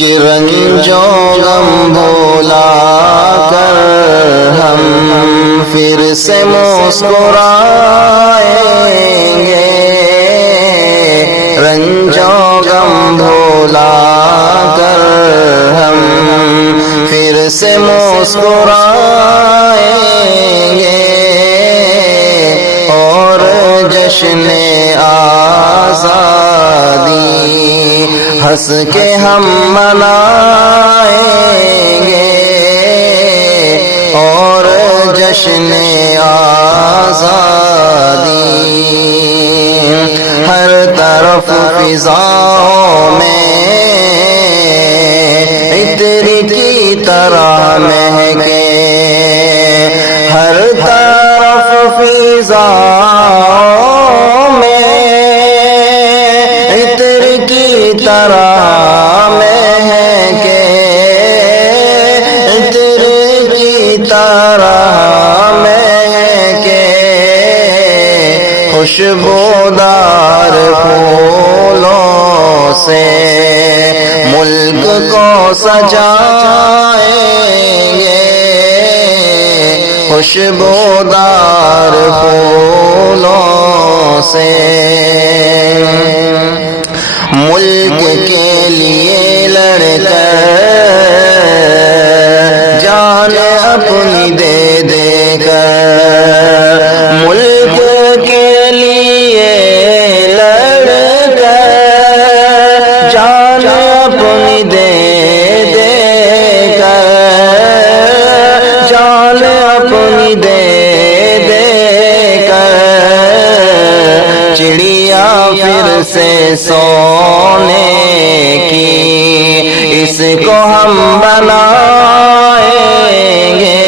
کہ رنجو غم بھولا کر ہم پھر سے مسکرائیں گے، رنجو غم بھولا کر ہم پھر سے مسکرائیں گے، اور جشن آزادی ہنس کے ہم منائیں گے، اور جشن آزادی ہر طرف فضاؤں میں عطر کی طرح مہکے، ہر طرف فضاؤں میں عطر کی طرح مہکے، عطر کی طرح مہکے، خوشبودار پھولوں سے ملک کو سجائیں گے، خوشبودار پھولوں سے ملک کے لیے لڑ کر جان اپنی دے دے کر، ملک کے لیے لڑ کر جان اپنی دے دے کر، جان اپنی دے دے کر، چڑیا پھر سے سونے کی اس کو ہم بنائیں گے،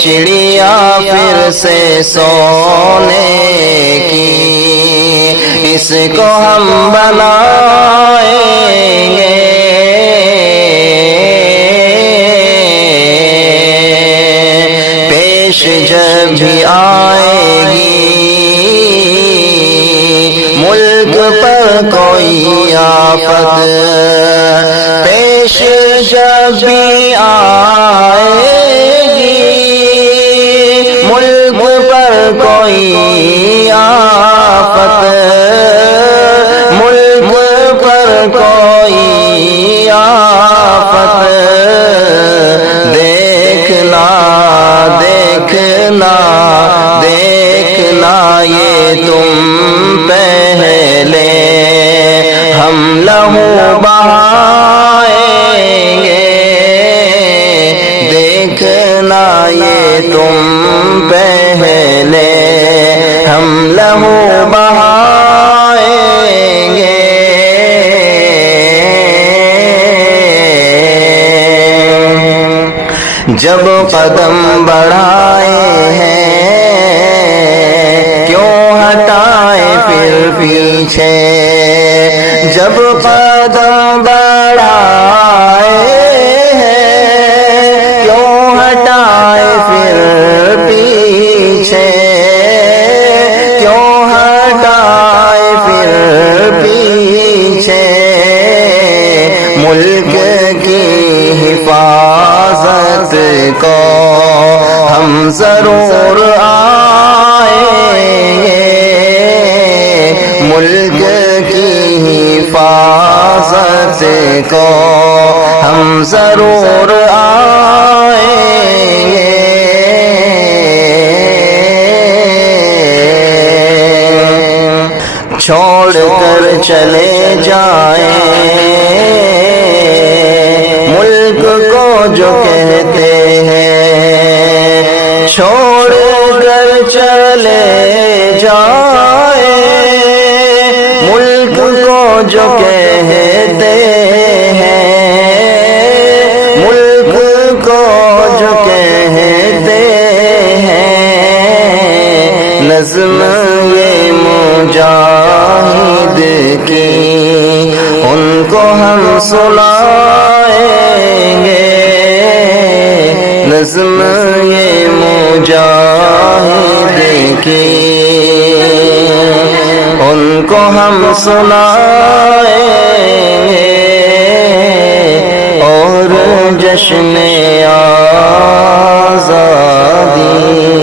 چڑیا پھر سے سونے کی اس کو ہم بنائیں گے، پیش جب بھی آئے گی ملک پر کوئی آفت، پیش جب بھی آئے گی ملک پر کوئی آفت، ملک پر کوئی آفت، دیکھنا دیکھنا دیکھنا یہ تم پہلے ہم لہو بہائیں گے، دیکھنا یہ تم پہلے ہم لہو بہائیں گے، جب قدم بڑھائے ہیں کیوں ہٹائے پھر پیچھے، جب قدم بڑھائے ہیں کیوں ہٹائے پھر پیچھے، کیوں ہٹائے پھر پیچھے، ملک کی حفاظت کو ہم ضرور آئیں گے، ملک کی حفاظت کو ہم ضرور آئیں گے، چھوڑ کر چلے جائیں ملک کو جو کہتے ہیں، چھوڑ کر چلے جائیں ملک کو جو کہتے ہیں، ملک کو جو کہتے ہیں، نظم یہ مجاہد کی ان کو ہم سنائیں گے، نظم یہ مجاہد کی ان کو ہم سنائیں گے، جشن آزادی